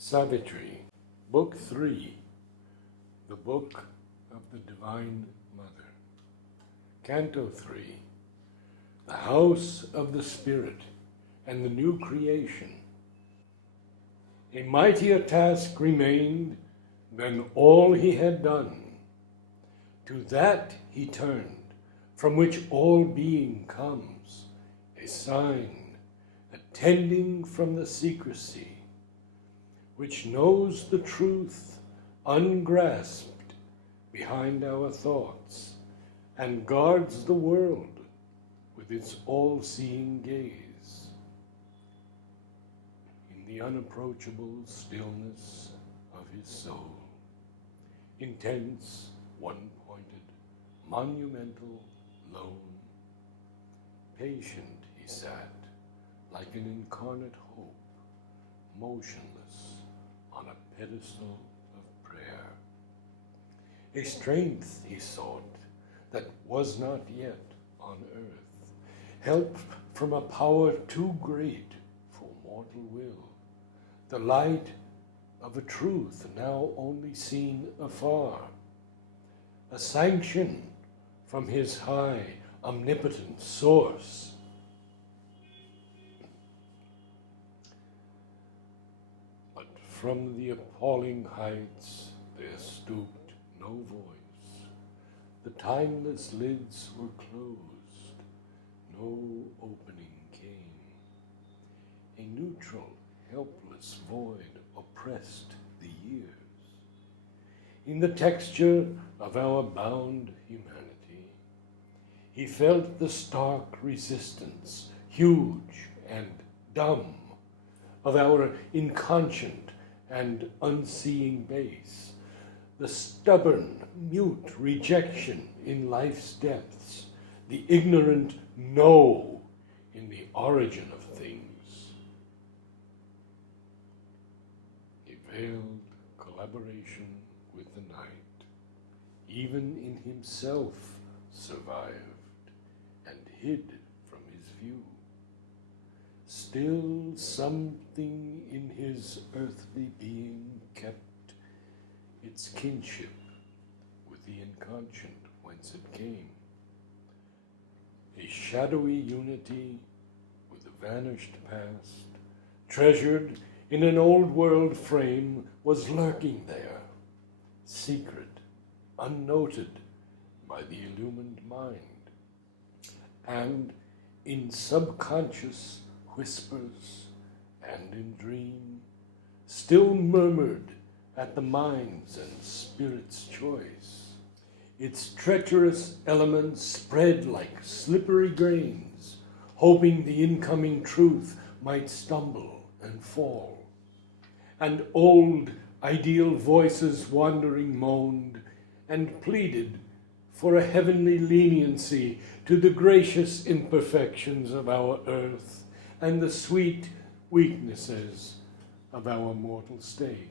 Savitri, Book 3, the Book of the Divine Mother. Canto 3, the House of the Spirit and the New Creation. A mightier task remained than all he had done. To that he turned, from which all being comes, a sign attending from the secrecy, which knows the truth ungrasped behind our thoughts, and guards the world with its all-seeing gaze. In the unapproachable stillness of his soul, intense, one-pointed, monumental, lone, patient he sat, like an incarnate hope, motionless on a pedestal of prayer. A strength he sought that was not yet on earth, help from a power too great for mortal will, the light of a truth now only seen afar, a sanction from his high, omnipotent source. But from the appalling heights there stooped no voice. The timeless lids were closed, no opening came. A neutral, helpless void oppressed the years. In the texture of our bound humanity, he felt the stark resistance, huge and dumb, of our inconscient and unseeing base, the stubborn, mute rejection in life's depths, the ignorant no in the origin of things. A veiled collaboration with the night, even in himself survived and hid from his view. Still something in his earthly being kept its kinship with the inconscient whence it came. A shadowy unity with the vanished past, treasured in an old world frame, was lurking there, secret, unnoted by the illumined mind, and in subconscious whispers and in dream, still murmured at the mind's and spirit's choice. Its treacherous elements spread like slippery grains, hoping the incoming truth might stumble and fall. And old ideal voices wandering moaned and pleaded for a heavenly leniency to the gracious imperfections of our earth and the sweet weaknesses of our mortal state.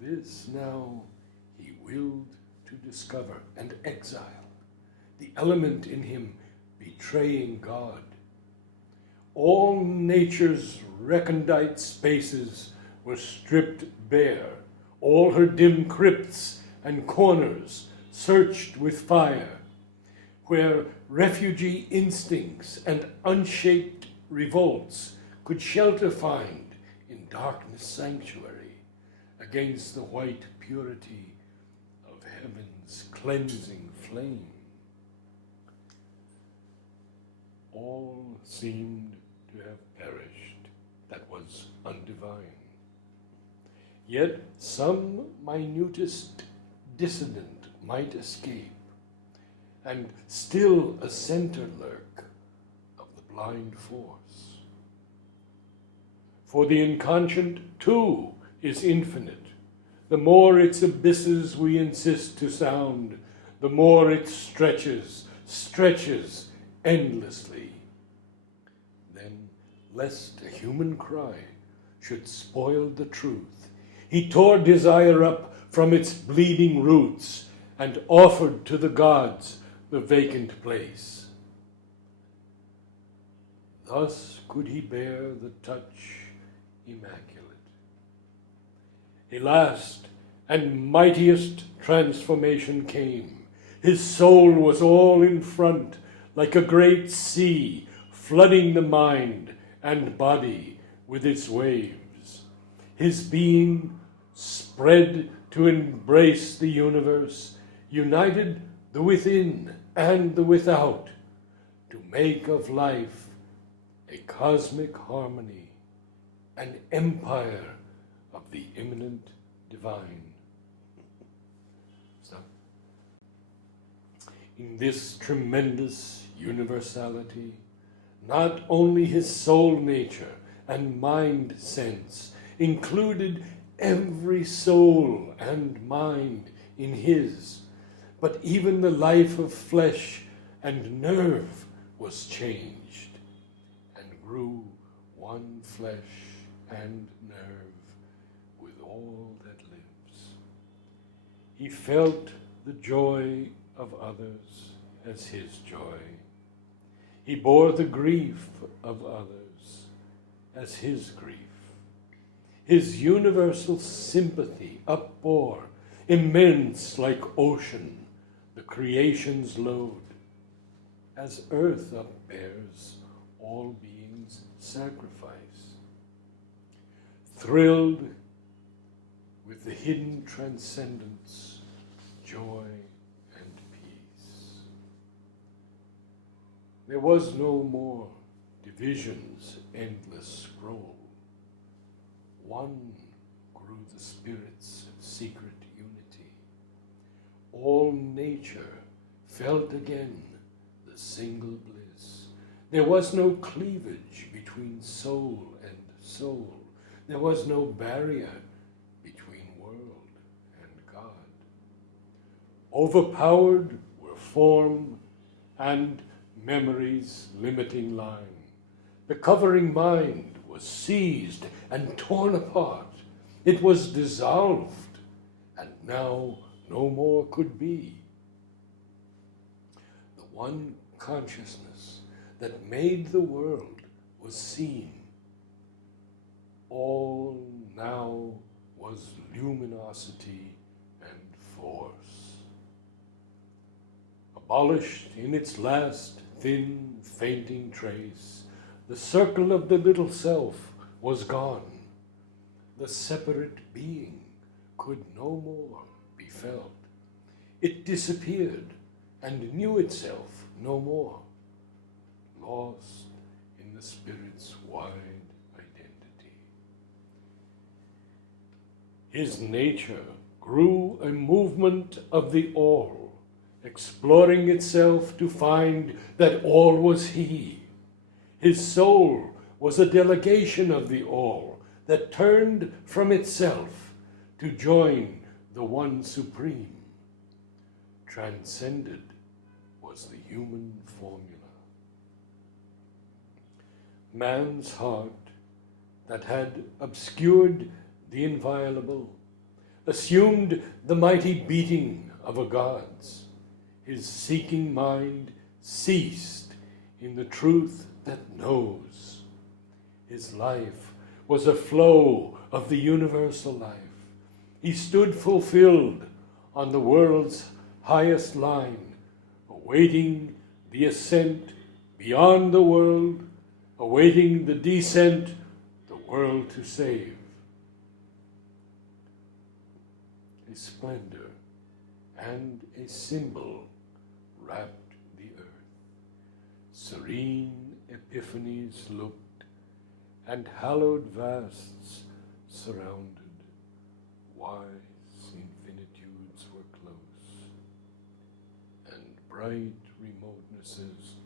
This now he willed to discover and exile, the element in him betraying God. All nature's recondite spaces were stripped bare, all her dim crypts and corners searched with fire, where refugee instincts and unshaped revolts could shelter find in darkness sanctuary against the white purity of heaven's cleansing flame. All seemed to have perished that was undivine. Yet some minutest dissident might escape, and still a center lurk of the blind force. For the inconscient, too, is infinite. The more its abysses we insist to sound, the more it stretches endlessly. Then, lest a human cry should spoil the truth, he tore desire up from its bleeding roots and offered to the gods the vacant place. Thus could he bear the touch immaculate, A last and mightiest transformation came. His soul was all in front, like a great sea, flooding the mind and body with its waves. His being spread to embrace the universe, united the within and the without, to make of life a cosmic harmony, an empire of the immanent divine. So, in this tremendous universality, not only his soul nature and mind sense included every soul and mind in his, but even the life of flesh and nerve was changed and grew one flesh and nerve with all that lives. He felt the joy of others as his joy. He bore the grief of others as his grief. His universal sympathy upbore, immense like ocean, the creation's load, as earth upbears all beings' sacrifice. Thrilled with the hidden transcendence, joy, and peace. There was no more division's endless scroll. One grew the Spirit's secret unity. All nature felt again the single bliss. There was no cleavage between soul and soul. There was no barrier between world and God. Overpowered were form and memory's limiting line. The covering mind was seized and torn apart. It was dissolved, and now no more could be. The one consciousness that made the world was seen. All now was luminosity and force. Abolished in its last thin, fainting trace, the circle of the little self was gone. The separate being could no more be felt. It disappeared and knew itself no more, lost in the Spirit's wide identity. His nature grew a movement of the all, exploring itself to find that all was he. His soul was a delegation of the all that turned from itself to join the one supreme. Transcended was the human formula. Man's heart that had obscured the inviolable assumed the mighty beating of a god's. His seeking mind ceased in the truth that knows. His life was a flow of the universal life. He stood fulfilled on the world's highest line, awaiting the ascent beyond the world, awaiting the descent, the world to save. A splendor and a symbol wrapped the earth. Serene epiphanies looked, and hallowed vasts surrounded. Wise infinitudes were close, and bright remotenesses